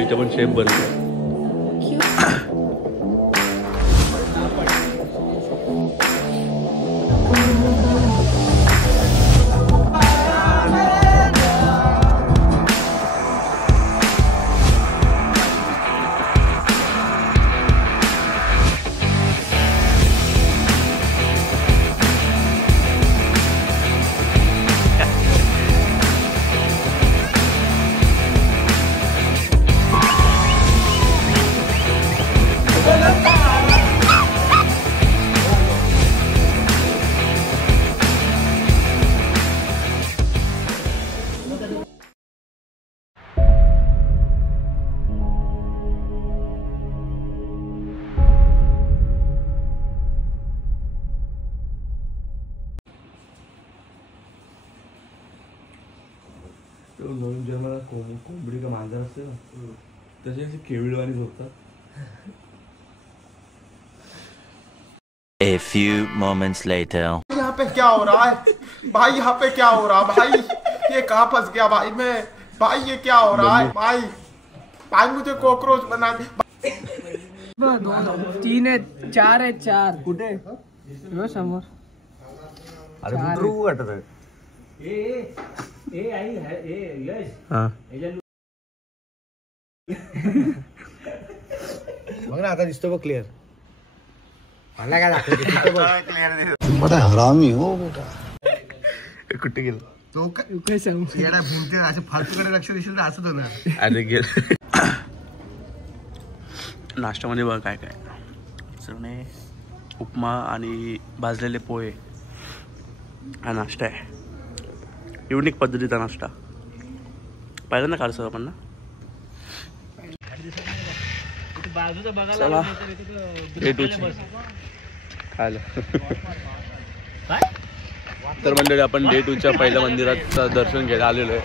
इथं पण शेप बनतो. नवीन जन्माला कोंबडी का मांजर असते ना तसे असे केविळवाणी झोपतात. A few moments later. यहाँ पे क्या हो रहा है भाई? यहाँ पे क्या हो रहा है भाई? ये कहाँ फंस गया भाई मैं? भाई ये क्या हो रहा है भाई? भाई मुझे कॉकरोच बना दे. 3 आहे 4 आहे 4 कुठे समोर. अरे कुठू वाटत आहे. बघ ना आता दिसतो बघ क्लिअर. मला काय दाखवतो बड़ा हरामी हो बेटा. कुठे गेलो तो काय सांगू येडा भिंते असे फालतूकडे लक्ष देशील तर असंच होणार. अरे गेल. नाश्त्यामध्ये बघ काय काय चणे उपमा आणि भाजलेले पोहे हा नाश्ता आहे. युनिक पद्धतीचा नाश्ता पहिल्यांदा काढतो आपण ना. चला खायला. तर मंडळी आपण डे 2च्या पहिल्या मंदिराचं दर्शन घ्यायला आलेलो आहे.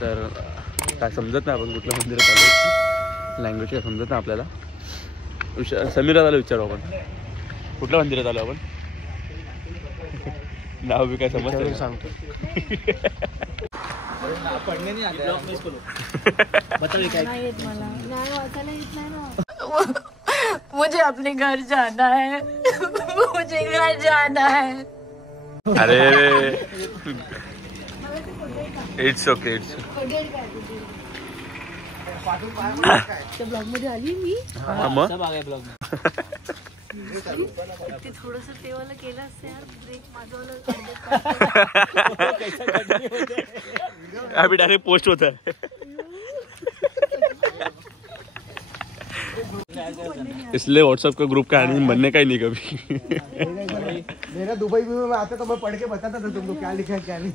तर काय समजत नाही आपण कुठल्या मंदिरात आलो. लँग्वेज काय समजत नाही आपल्याला. समीराला विचारू आपण कुठल्या मंदिरात आलो आपण. नाव बी काय समजतं सांगतो. मुझे अपने घर जाना है. मुझे घर जाना है. अरे इट्स ओके. ब्लॉग मध्ये आली मी. ते थोडस तेवाला केलं असतं यार. ब्रेक माझं अभी डायरेक्ट पोस्ट होता है. इसलिए व्हाट्सएप का ग्रुप का एडमिन बनने का ही नहीं कभी. मेरा दुबई में मैं आता तो मैं पढ़ के बताता था तुमको क्या लिखा है क्या नहीं.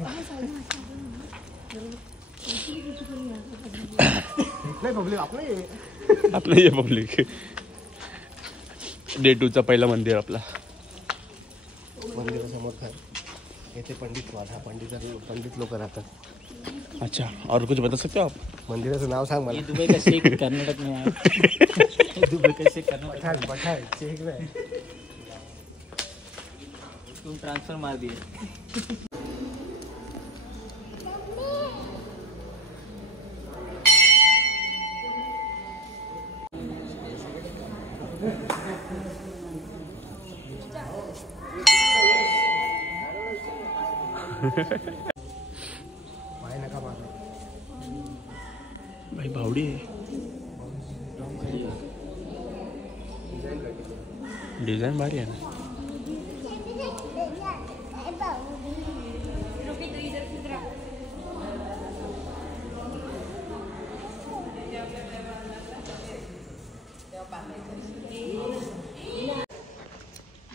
आपलं ये पब्लिक. डे 2चा पहिला मंदिर आपला. मंदिरासमोर काय येथे पंडित लोक राहतात. अच्छा और कुछ बता सकते हो आप. मंदिराचं नाव सांग मला. दुबई का शेख कर्नाटक में है. दुबई का शेख कर्नाटक. पठार शेख नाही. तुम ट्रांसफर मार दिए. भाई बावड़ी है. डिझाईन भारी आहे ना.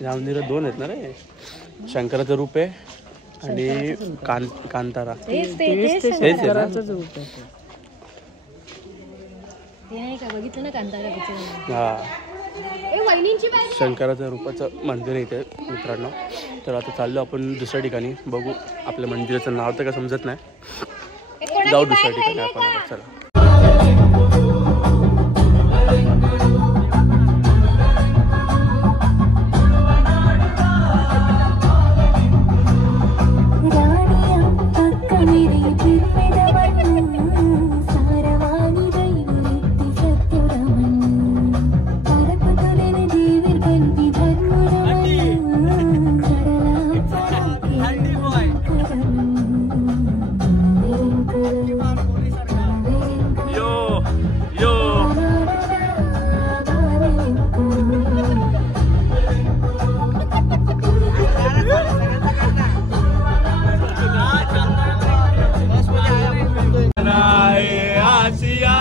या मंदिरात 2 आहेत ना रे. शंकराचं रूप आहे आणि कांतारा. तेच बघितलं ना कांतारा पिक्चर. शंकराच्या रूपाचं मंदिर आहे इथे मित्रांनो. तर आता चाललो आपण दुसऱ्या ठिकाणी. बघू आपल्या मंदिराचं नाव तर काय समजत नाही. जाऊ दुसऱ्या ठिकाणी आपण. चला. रानिया पक्का मेरे दिल में दबन यो यो आसिया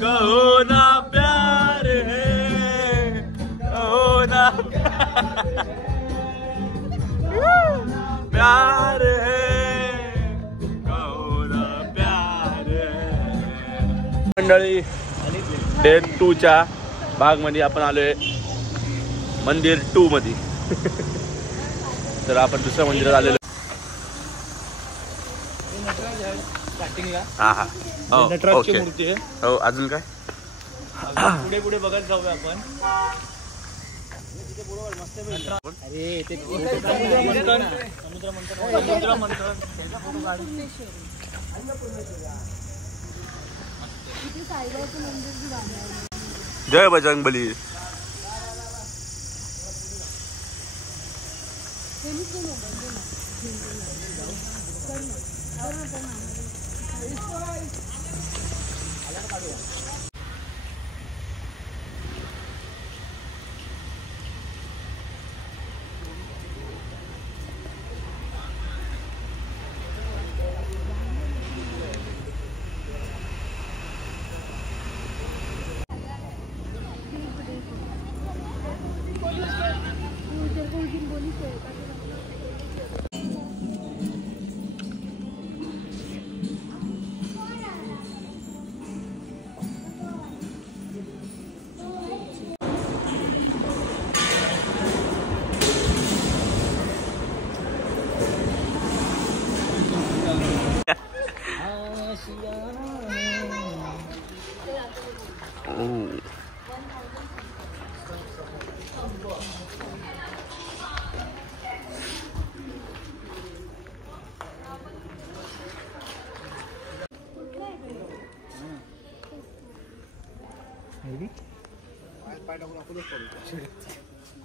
कहो ना प्यार है, कहो ना प्यार है, कहो ना प्यार है. मंडळी डे 2च्या भागमध्ये आपण आलोय मंदिर 2 मध्ये. तर आपण दुसऱ्या मंदिरात आलेलो. हा हा नटराजची मूर्ती आहे. हो अजून काय पुढे पुढे बघत जाऊया आपण. अरे ते समुद्र मंथन जय बजरंगबली.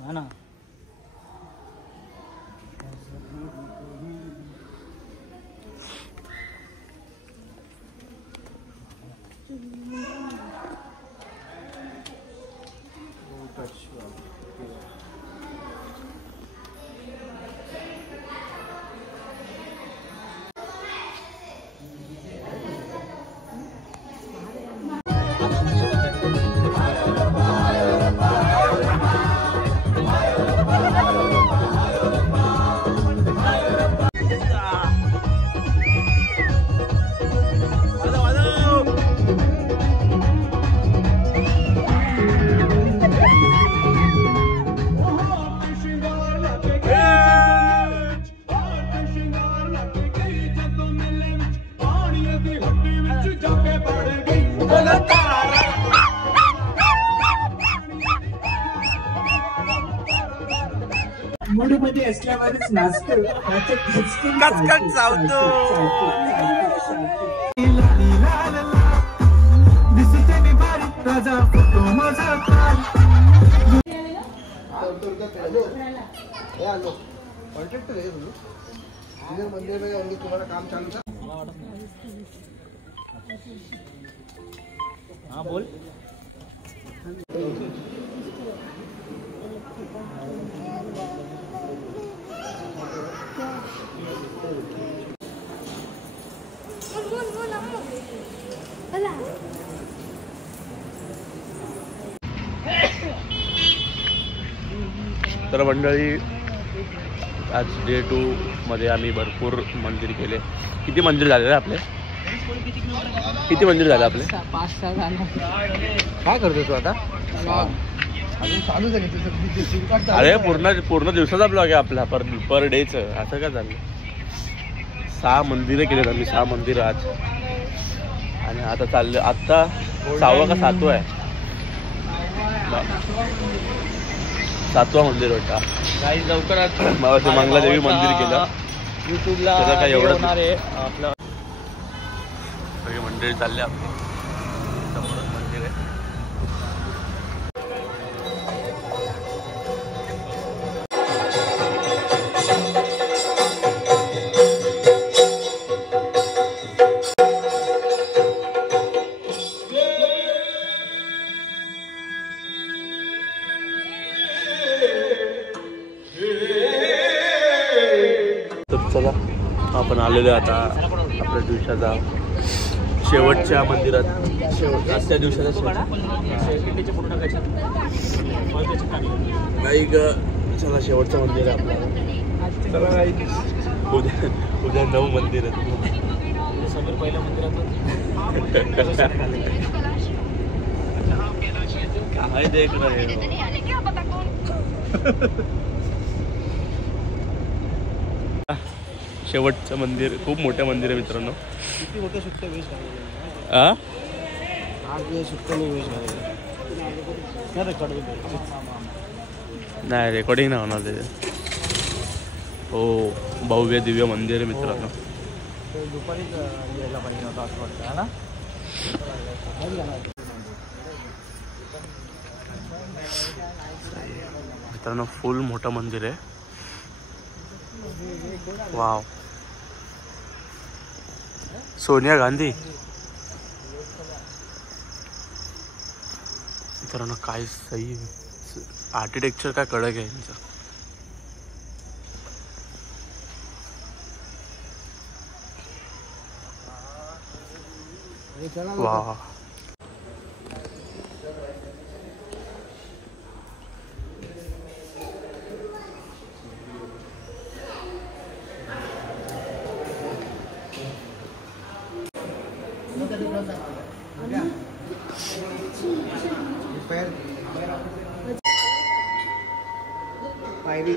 हा ना. मूडमध्ये असल्यावरच नाचतो. कचकट चावतो. तुम्हाला काम चालू था. हा बोल. तर मंडळी आज डे 2 मध्ये आम्ही भरपूर मंदिर केले. किती मंदिर झाले आपले? किती मंदिर झाले आपले? 5-6 झाले. काय करतो तू आता? अरे पूर्ण दिवसाचा ब्लॉग आहे आपला पर डेच. असं काय झालं? 6 मंदिरं केलेत आम्ही. 6 मंदिरं आज. आणि आता चाललं, आत्ता 6वा का 7वा आहे, 7वा मंदिर होता. काही लवकरात मंगलादेवी मंदिर केलं. युट्यूबला त्याचा काय एवढं होणार आहे आपलं. सगळे मंदिर चालले आपले. समोरच मंदिर आहे. तर चला आपण आलेलो आता आपल्या दिवसाचा शेवटच्या मंदिरात. आजच्या दिवसाचा नाही ग. चला शेवटचं मंदिर आहे आपल्याला. चला काही उद्या 9 मंदिर आहेत. पहिल्या मंदिरात काय देख रहे हो. शेवटचं मंदिर खूप मोठं मंदिर आहे मित्रांनो. किती मोठं सुट्ट वेश घालवलं. आ आज सुट्ट नाही वेश घालवलं. नाही रेकॉर्डिंग नाही होणार त्याचे. हो भव्य दिव्य मंदिर आहे मित्रांनो. दुपारीच यायला पाहिजे होतं असं वाटतं है ना. मित्रांनो फुल मोठं मंदिर आहे. वाव. सोनिया गांधी. मित्रांनो काय सही आर्किटेक्चर काय कडक आहे यांचं. वा. पायरी